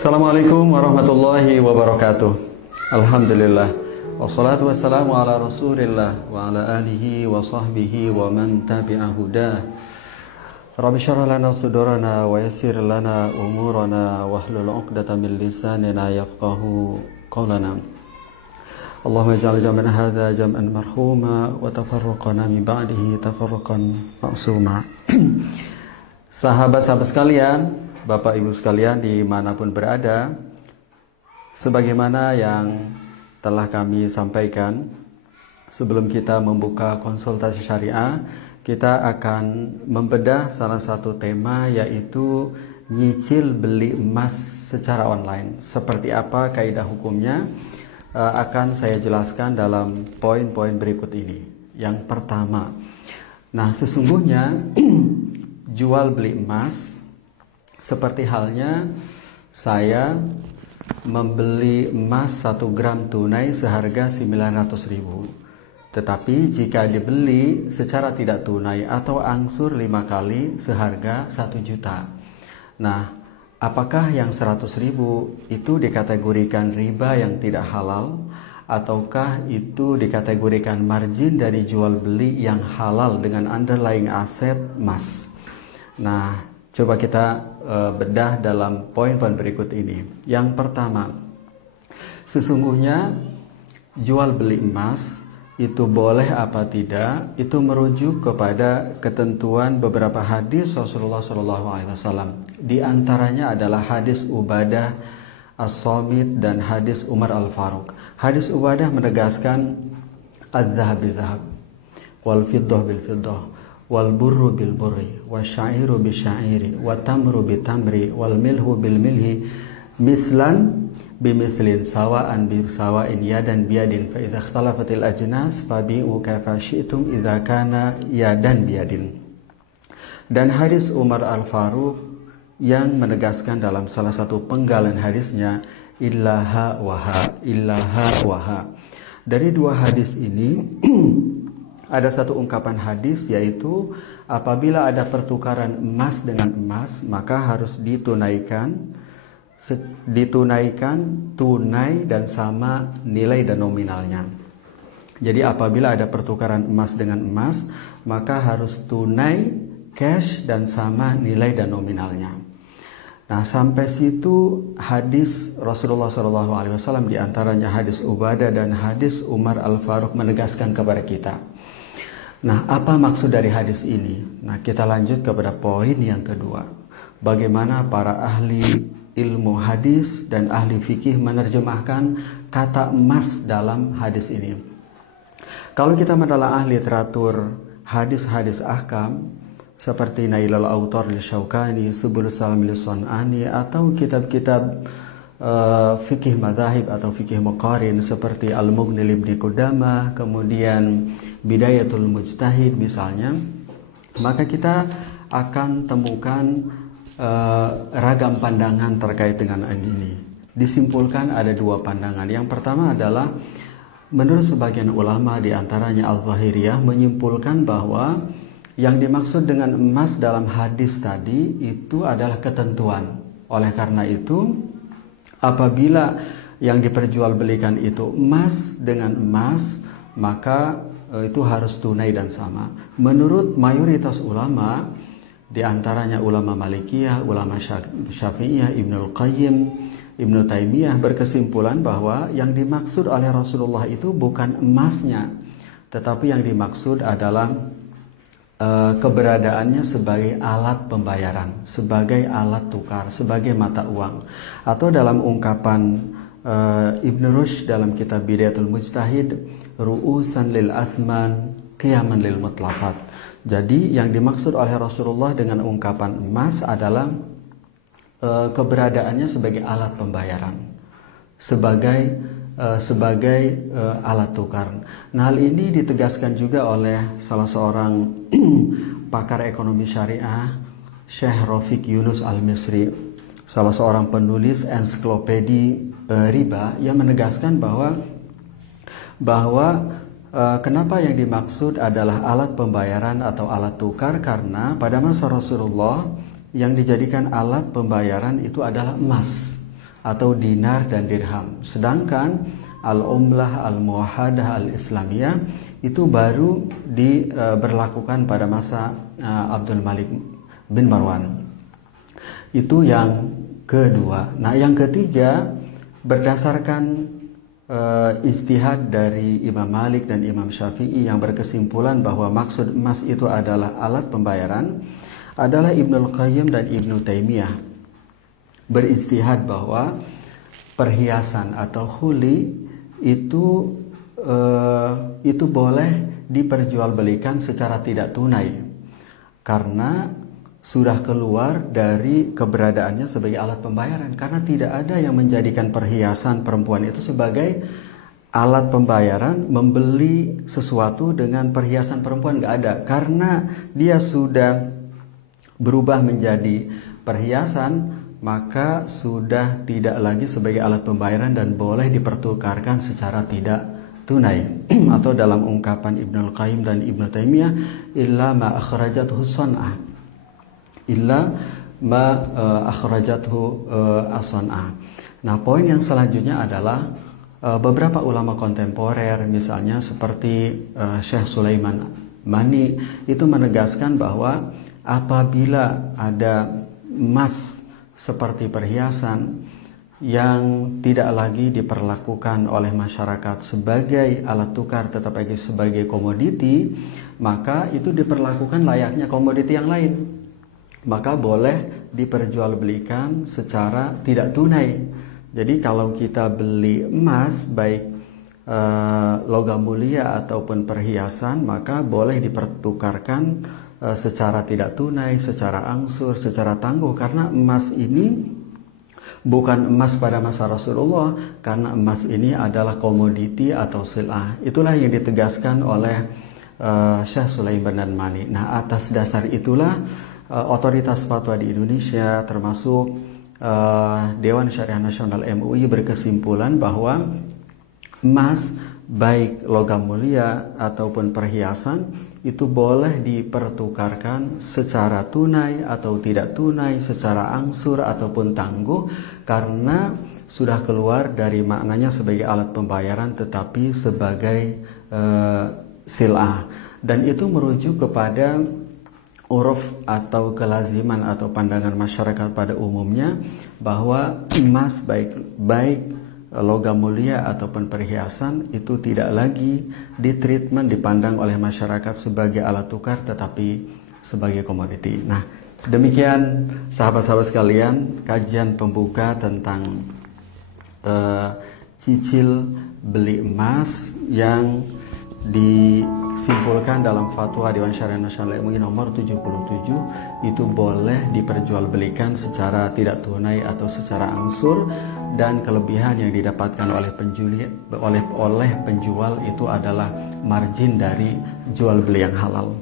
Assalamualaikum warahmatullahi wabarakatuh. Alhamdulillah. Wassalatu wassalamu ala rasulillah wa ala alihi wa sahbihi wa man tabi'a hudah. Rabbi syrah lana sudurana wa yassir lana umurana wahlul 'uqdatam min lisanina yafqahu qawlana. Allahumma ij'al jam'ana hadza jam'an marhuma wa tafarruqana min ba'dihi tafarruqan ma'suma. Sahabat-sahabat sekalian, Bapak Ibu sekalian dimanapun berada, sebagaimana yang telah kami sampaikan, sebelum kita membuka konsultasi syariah, kita akan membedah salah satu tema, yaitu nyicil beli emas secara online. Seperti apa kaidah hukumnya akan saya jelaskan dalam poin-poin berikut ini. Yang pertama, sesungguhnya jual beli emas seperti halnya saya membeli emas 1 gram tunai seharga 900.000. Tetapi jika dibeli secara tidak tunai atau angsur 5 kali seharga 1 juta. Nah, apakah yang 100.000 itu dikategorikan riba yang tidak halal, ataukah itu dikategorikan margin dari jual beli yang halal dengan underlying aset emas? Nah, coba kita bedah dalam poin-poin berikut ini. Yang pertama, sesungguhnya jual beli emas itu boleh apa tidak, itu merujuk kepada ketentuan beberapa hadis Rasulullah SAW. Di antaranya adalah hadis Ubadah As-Samit dan hadis Umar Al-Faruq. Hadis Ubadah menegaskan az-zahab bil-zahab, wal fiddah bil-fiddah, wal burru bil burri, wasyairu bisyairi, watamru bitamri, wal milhu bil milhi, mislan bimislin, sawaan bisawain, yadan biyadin, fa idza ikhtalafatil ajnas fabi'u kaifa syi'tum idza kana yadan biyadin. Dan hadis Umar Al-Faruq yang menegaskan dalam salah satu penggalan hadisnya, illaha waha, illaha waha. Dari dua hadis ini ada satu ungkapan hadis, yaitu apabila ada pertukaran emas dengan emas, maka harus ditunaikan tunai dan sama nilai dan nominalnya. Jadi apabila ada pertukaran emas dengan emas, maka harus tunai cash dan sama nilai dan nominalnya. Nah, sampai situ hadis Rasulullah SAW, diantaranya hadis Ubadah dan hadis Umar Al-Faruq, menegaskan kepada kita. Nah, apa maksud dari hadis ini? Nah, kita lanjut kepada poin yang kedua. Bagaimana para ahli ilmu hadis dan ahli fikih menerjemahkan kata emas dalam hadis ini. Kalau kita menelaah literatur hadis-hadis ahkam seperti Nailul Autar Lisyaukani, Subul Salam Lisanani, atau kitab-kitab fikih madzahib atau fikih muqarin seperti Al-Mughni Ibnu Qudamah, kemudian Bidayatul Mujtahid misalnya, maka kita akan temukan ragam pandangan terkait dengan ini. Disimpulkan ada dua pandangan. Yang pertama adalah menurut sebagian ulama, diantaranya Al-Zahiriyah, menyimpulkan bahwa yang dimaksud dengan emas dalam hadis tadi itu adalah ketentuan. Oleh karena itu, apabila yang diperjualbelikan itu emas dengan emas, maka itu harus tunai dan sama. Menurut mayoritas ulama, diantaranya ulama Malikiyah, ulama Syafi'iyah, Ibnul Qayyim, Ibnu Taimiyah, berkesimpulan bahwa yang dimaksud oleh Rasulullah itu bukan emasnya, tetapi yang dimaksud adalah keberadaannya sebagai alat pembayaran, sebagai alat tukar, sebagai mata uang. Atau dalam ungkapan Ibn Rushd dalam kitab Bidayatul Mujtahid, ru'usan lil athman, qiyaman lil mutlafat. Jadi yang dimaksud oleh Rasulullah dengan ungkapan emas adalah keberadaannya sebagai alat pembayaran, sebagai alat tukar. Nah, hal ini ditegaskan juga oleh salah seorang pakar ekonomi syariah, Syekh Rafiq Yunus Al-Misri, salah seorang penulis ensiklopedi riba, yang menegaskan bahwa kenapa yang dimaksud adalah alat pembayaran atau alat tukar, karena pada masa Rasulullah yang dijadikan alat pembayaran itu adalah emas. atau dinar dan dirham. Sedangkan al-umlah al-muwahhadah al-islamiyah itu baru diberlakukan pada masa Abdul Malik bin Marwan. Itu yang kedua. Nah, yang ketiga, berdasarkan ijtihad dari Imam Malik dan Imam Syafi'i yang berkesimpulan bahwa maksud emas itu adalah alat pembayaran, adalah Ibnul Qayyim dan Ibnu Taimiyah berijtihad bahwa perhiasan atau huli itu boleh diperjualbelikan secara tidak tunai karena sudah keluar dari keberadaannya sebagai alat pembayaran, karena tidak ada yang menjadikan perhiasan perempuan itu sebagai alat pembayaran. Membeli sesuatu dengan perhiasan perempuan nggak ada, karena dia sudah berubah menjadi perhiasan, maka sudah tidak lagi sebagai alat pembayaran dan boleh dipertukarkan secara tidak tunai. Atau dalam ungkapan Ibnul Qayyim dan Ibnu Taimiyah, illa ma akhrajathu san'ah, illa ma akhrajathu as-san'ah. Nah, poin yang selanjutnya adalah beberapa ulama kontemporer, misalnya seperti Syekh Sulaiman Mani, itu menegaskan bahwa apabila ada emas seperti perhiasan yang tidak lagi diperlakukan oleh masyarakat sebagai alat tukar tetapi sebagai komoditi, maka itu diperlakukan layaknya komoditi yang lain, maka boleh diperjualbelikan secara tidak tunai. Jadi kalau kita beli emas, baik logam mulia ataupun perhiasan, maka boleh dipertukarkan secara tidak tunai, secara angsur, secara tangguh, karena emas ini bukan emas pada masa Rasulullah, karena emas ini adalah komoditi atau sil'ah. Itulah yang ditegaskan oleh Syekh Sulaiman dan Mani. Nah, atas dasar itulah otoritas fatwa di Indonesia termasuk Dewan Syariah Nasional MUI berkesimpulan bahwa emas baik logam mulia ataupun perhiasan itu boleh dipertukarkan secara tunai atau tidak tunai, secara angsur ataupun tangguh, karena sudah keluar dari maknanya sebagai alat pembayaran tetapi sebagai sil'ah. Dan itu merujuk kepada uruf atau kelaziman atau pandangan masyarakat pada umumnya bahwa emas baik logam mulia ataupun perhiasan itu tidak lagi ditreatment, dipandang oleh masyarakat sebagai alat tukar tetapi sebagai komoditi. Nah, demikian sahabat-sahabat sekalian kajian pembuka tentang cicil beli emas yang disimpulkan dalam fatwa Dewan Syariah Nasional MUI nomor 77. Itu boleh diperjualbelikan secara tidak tunai atau secara angsur, dan kelebihan yang didapatkan oleh penjual itu adalah margin dari jual beli yang halal.